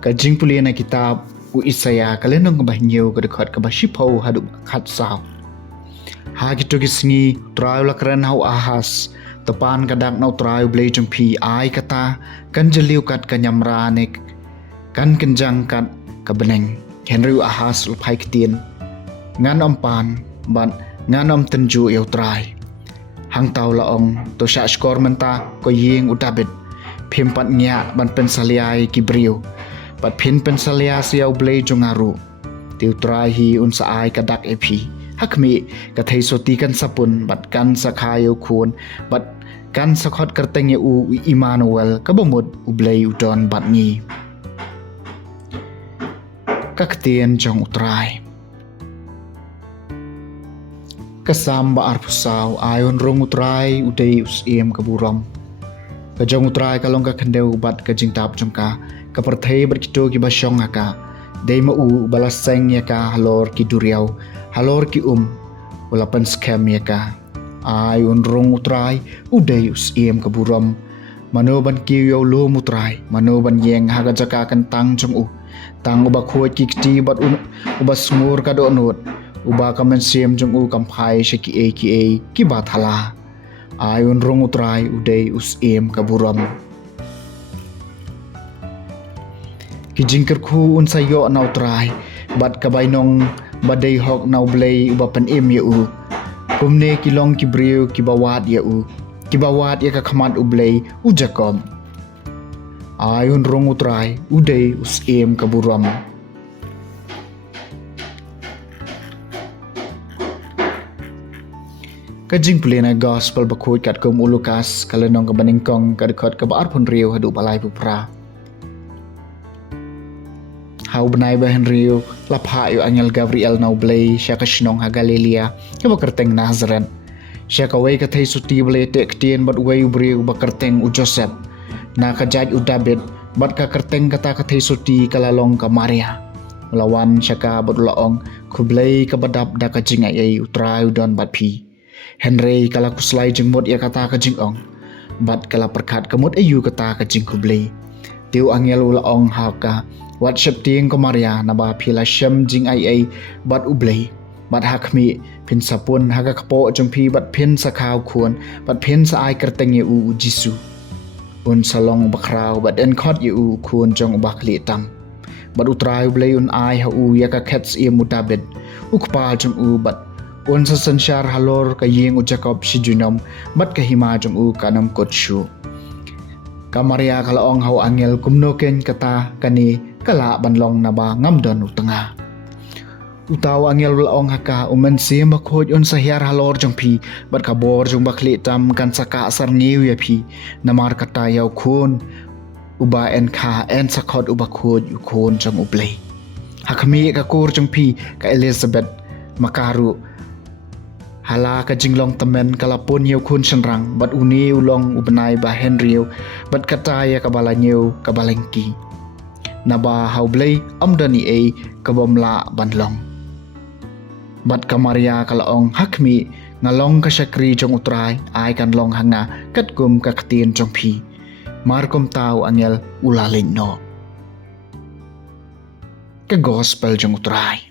Kajing puli na kitab u Isaya kalenong kabahnyau kadekot kabashipau haduk khat saw. Ha gitu gisngi trayu lakran hau ahas tepan kadak nau trayu blei jumpi ai kata kan jeliu kat kanyamranek kan kenjang kat kabeneng Henry ahas lupai ketien ngan ompan ban ngan om tenju eu trai hang tau laong to sha skor menta ko ying utabet phimpat nya ban pensaliai kibriu pat phin pensalia siau blei jongaru tiu trai hi un saai kadak epi hakmi kathei soti kan sapun bat kan sakhayo khun bat kan sakhot kerteng u Immanuel kabomut u blei udon bat ni kaktien jong utrai kasam ba arpusau ayon rong utrai udei usiem kaburam kajong utrai kalong ka khandeu bat kajing tap jongka kaperthei berkito ki basyong aka dei mau balaseng yaka halor ki duriau halor ki walapan scam yaka ai unrong utrai udei usiem kaburam manoban ki yo lo mutrai manoban yeng haga jaka kan tang jong tang uba khoi ki ti bat uba smur ka do not uba kamen siem jong kamphai sheki e ki bathala ai unrong utrai udei usiem kaburam kijingker khu unsayo nau trai bat kabainong badai hok nau blei ubapan ya kumne kilong kibriu kibawat ya kibawat ya kakhamat ublei ujakom ayun rong utrai udei usem kaburam kajing plena gospel bakut kat kum Lukas kalenong kabaningkong kadekot kabar pun riu hadu balai pupra hau benai bahan riu lapha yu angel Gabriel nau blei syaka shnong ha Galilea ke bakerteng Nazaren syaka wei kathei suti blei tek tien bat wei briu bakerteng u Joseph na kajaj u David bat ka kerteng kata kathei suti kalalong ka Maria lawan syaka bat laong ku blei ka badap da ka jingai ai utrai don bat pi Henry kala kuslai jengmot ya kata ka jingong bat kala perkat kemut ayu kata ka jing ku blei tiu angel laong ha ka wat syepting ko Maria na ba pila syam jing ai bat ublei bat hakmi pin sapun haga kapo jompi bat pin sakau khun bat pin sa ai kerteng u Jisu un salong bakrau bat en khot u khun jong bakli tam bat utrai ublei un ai ha u ya ka khets mutabed ukpa jong bat un sa sanshar halor ka yeng u Jacob sijunom bat ka hima jong kanam kotshu ka Maria kalaong hau angel kumnoken kata kani kala banlong na ba ngamdon utanga utaw angel laong haka umensim bakhoj un sahyar halor jongpi bat kabor jong bakli tam kan saka sarniu ya phi namar kata yaw khun uba en kha en sakhot uba khoj khun jong ublei hakmi ka kur jongpi ka Elizabeth makaru hala ka jinglong tamen kalapun yaw khun senrang bat uni ulong ubenai ba Henry bat kata ya kabalanyeu kabalengki naba haublei amdani kabamla banlong bat ka Maria kalaong hakmi ngalong ka syakri jong utrai ai kan long hanga katkum ka ktien jong phi markom tau angel ulaling no ka gospel jong utrai